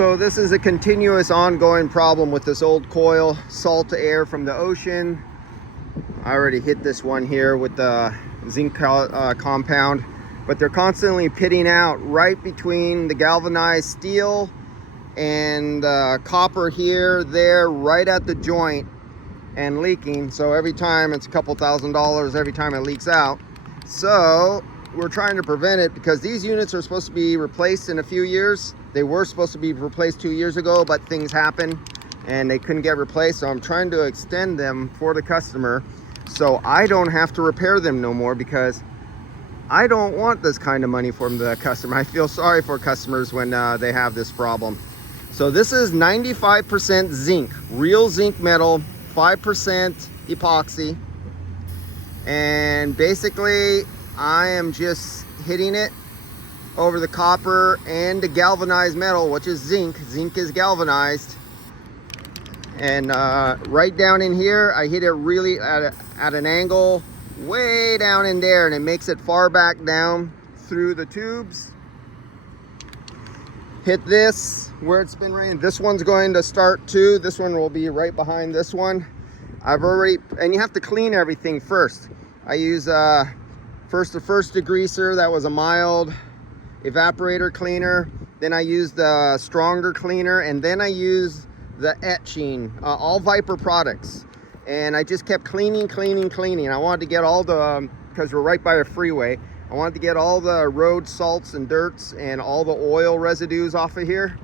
So this is a continuous ongoing problem with this old coil, salt air from the ocean. I already hit this one here with the zinc compound, but they're constantly pitting out right between the galvanized steel and copper here, there, right at the joint, and leaking. So every time it's a couple $1,000s every time it leaks out. So we're trying to prevent it because these units are supposed to be replaced in a few years. They were supposed to be replaced 2 years ago, but things happened and they couldn't get replaced. So I'm trying to extend them for the customer so I don't have to repair them no more, because I don't want this kind of money from the customer. I feel sorry for customers when they have this problem. So this is 95% zinc, real zinc metal, 5% epoxy. And basically I am just hitting it over the copper and the galvanized metal, which is zinc. Zinc is galvanized. And right down in here, I hit it really at an angle way down in there, and it makes it far back down through the tubes. Hit this where it's been raining. This one's going to start too. This one will be right behind this one. I've already, and you have to clean everything first. I use first a first degreaser. That was a mild evaporator cleaner. Then I used the stronger cleaner, and then I used the etching, all Viper products. And I just kept cleaning. I wanted to get all the, because we're right by a freeway, I wanted to get all the road salts and dirts and all the oil residues off of here.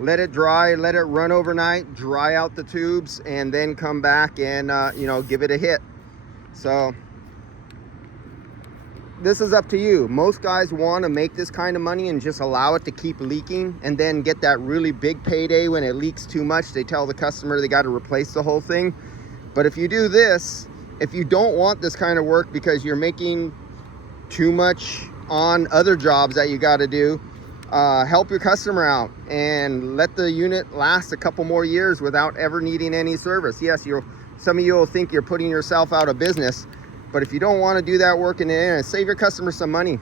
Let it dry, let it run overnight, dry out the tubes, and then come back and give it a hit. So this is up to you. Most guys want to make this kind of money and just allow it to keep leaking, and then get that really big payday when it leaks too much. They tell the customer they got to replace the whole thing. But if you do this, if you don't want this kind of work because you're making too much on other jobs that you got to do, help your customer out and let the unit last a couple more years without ever needing any service. Yes, some of you will think you're putting yourself out of business, but if you don't want to do that work in the end, save your customer some money.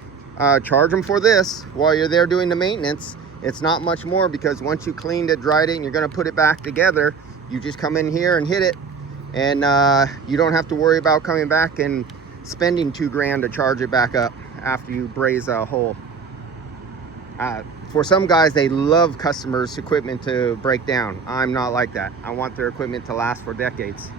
Charge them for this while you're there doing the maintenance. It's not much more, because once you cleaned it, dried it, and you're going to put it back together, you just come in here and hit it, and you don't have to worry about coming back and spending $2,000 to charge it back up after you braze a hole. For some guys, they love customers' equipment to break down. I'm not like that. I want their equipment to last for decades.